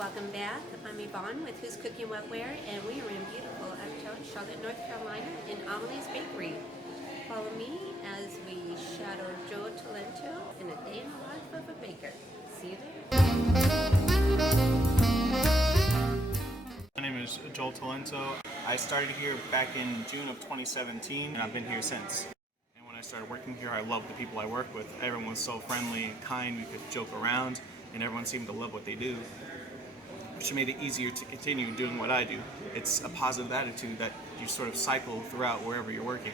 Welcome back. I'm Yvonne with Who's Cooking Wetware, and we are in beautiful uptown Charlotte, North Carolina in Amelie's Bakery. Follow me as we shadow Joel Tolento in a day in the life of a baker. See you there. My name is Joel Tolento. I started here back in June of 2017, and I've been here since. And when I started working here, I loved the people I work with. Everyone was so friendly and kind. We could joke around, and everyone seemed to love what they do, which made it easier to continue doing what I do. It's a positive attitude that you sort of cycle throughout wherever you're working.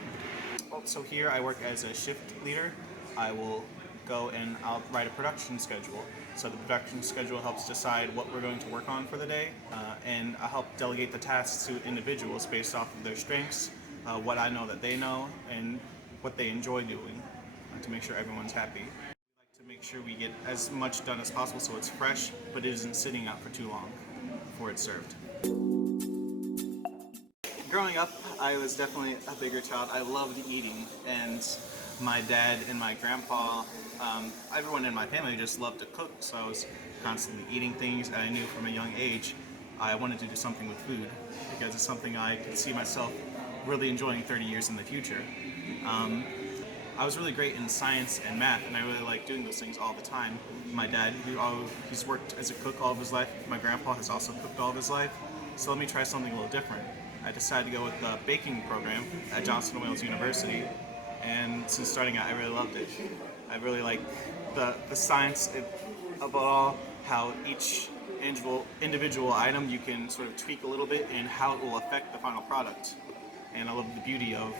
So here I work as a shift leader. I will go and I'll write a production schedule. So the production schedule helps decide what we're going to work on for the day, and I help delegate the tasks to individuals based off of their strengths, what I know that they know, and what they enjoy doing, to make sure everyone's happy. To make sure we get as much done as possible so it's fresh, but it isn't sitting out for too long before it's served. Growing up, I was definitely a bigger child. I loved eating, and my dad and my grandpa, everyone in my family just loved to cook, so I was constantly eating things, and I knew from a young age I wanted to do something with food because it's something I could see myself really enjoying 30 years in the future. I was really great in science and math, and I really liked doing those things all the time. My dad, he's worked as a cook all of his life. My grandpa has also cooked all of his life. So let me try something a little different. I decided to go with the baking program at Johnson & Wales University, and since starting out, I really loved it. I really like the science of it all, how each individual item you can sort of tweak a little bit and how it will affect the final product. And I love the beauty of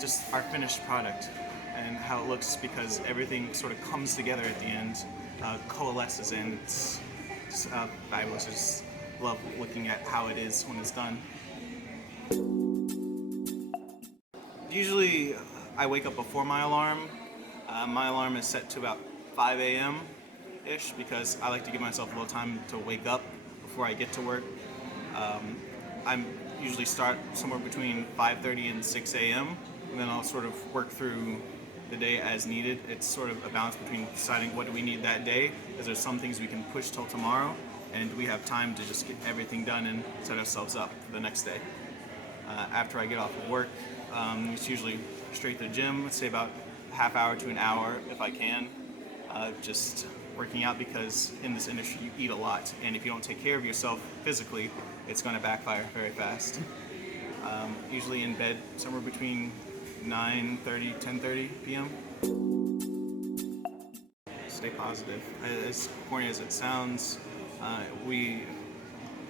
just our finished product and how it looks because everything sort of comes together at the end, coalesces, and it's just fabulous. I just love looking at how it is when it's done. Usually I wake up before my alarm. My alarm is set to about 5 a.m. ish because I like to give myself a little time to wake up before I get to work. I usually start somewhere between 5:30 and 6 a.m. and then I'll sort of work through the day as needed. It's sort of a balance between deciding what do we need that day, because there's some things we can push till tomorrow, and we have time to just get everything done and set ourselves up for the next day. After I get off of work, it's usually straight to the gym, let's say about a half hour to an hour if I can. Just working out because in this industry you eat a lot, and if you don't take care of yourself physically, it's going to backfire very fast. Usually in bed somewhere between 9:30, 10:30 p.m. Stay positive. As corny as it sounds,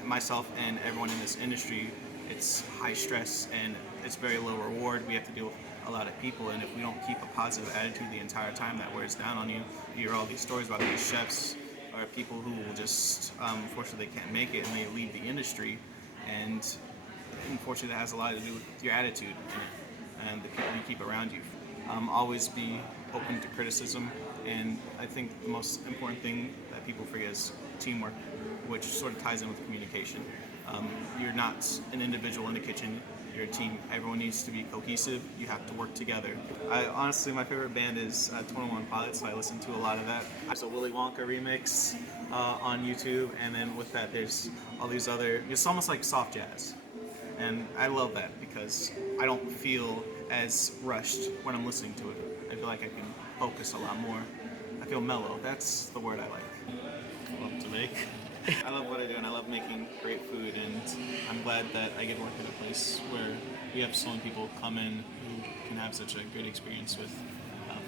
myself and everyone in this industry, it's high stress and it's very low reward. We have to deal with a lot of people, and if we don't keep a positive attitude the entire time, that wears down on you. You hear all these stories about these chefs or people who will just, unfortunately, they can't make it and they leave the industry, and unfortunately that has a lot to do with your attitude and the people you keep around you. Always be open to criticism, and I think the most important thing that people forget is teamwork, which sort of ties in with communication. You're not an individual in the kitchen, you're a team. Everyone needs to be cohesive, you have to work together. Honestly, my favorite band is 21 Pilots, so I listen to a lot of that. There's a Willy Wonka remix on YouTube, and then with that there's all these other, it's almost like soft jazz. And I love that because I don't feel as rushed when I'm listening to it. I feel like I can focus a lot more. I feel mellow. That's the word I like. I love to make. I love what I do, and I love making great food, and I'm glad that I get to work at a place where we have so many people come in who can have such a great experience with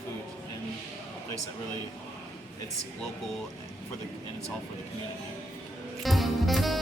food, and a place that really, it's local and it's all for the community.